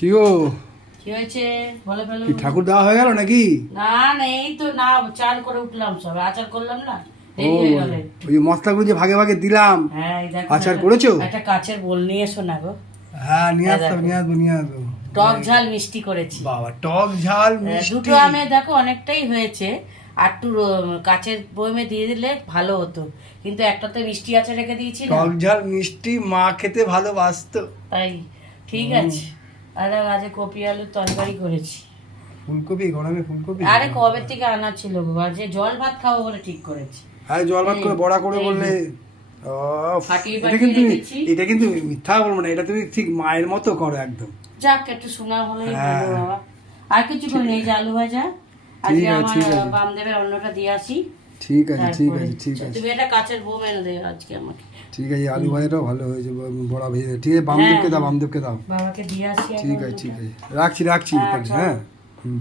কি গো, কি হয়েছে বলে ফেলো। কি ঠাকুর দেওয়া হয়ে গেল নাকি? না না, এই তো না, চান করে উঠলাম, সব আচার করলাম না, ও, দেরি হয়ে গেল। ওই যে মশলাগুলো যে ভাগে ভাগে দিলাম, হ্যাঁ এই দেখো, আচার করেছো? একটা কাচের বোল নিয়ে এসো না গো। হ্যাঁ, নিয়ে দেখো। আসবো নিয়ে আসবো নিয়ে আসবো। টক ঝাল মিষ্টি করেছি। বাবা, টক ঝাল মিষ্টি। দুটো আমে দেখো অনেকটাই হয়েছে, আর একটু কাচের বয়মে দিয়ে দিলে ভালো হতো, কিন্তু একটা তো মিষ্টি আছে রেখে দিয়েছি না, টক ঝাল মিষ্টি মা খেতে ভালোবাসতো। তাই ঠিক আছে। আর আজ কপি আলুর তরকারি করেছি। ফুলকপি, গরমে ফুলকপি। আরে কবে থেকে আনা ছিল গো, আর যে জল ভাত খাবো বলে ঠিক করেছি। হ্যাঁ, জল ভাত করে বড়া করে এই বললে। ফাটিয়ে এটা ফাটিয়ে কিন্তু রেখেছি। এটা কিন্তু মিথ্যা বলবো না, এটা তুমি ঠিক মায়ের মতো করো একদম। যাক, একটু শোনা হলেই হ্যাঁ। ভালো বাবা। আর কিছু করি নেই, যে আলু ভাজা আজকে ঠিক আছে, আমার ঠিক আছে। বামদেবের অন্যটা দিয়ে আসি। ঠিক আছে, ঠিক তারপরে আছে, ঠিক আছে, তুমি একটা কাচের বোম এনে দেবে আজকে আমাকে। ঠিক আছে। আলু ভাজাটাও ভালো হয়েছে, বড়া ভেজে দে। ঠিক আছে, বামদেবকে দাও, বামদেবকে দাও। বাবাকে দিয়ে আসি ঠিক এখন আছে, ঠিক দুটো। আছে, রাখছি হ্যাঁ, তাহলে। চলো। হ্যাঁ, হুম।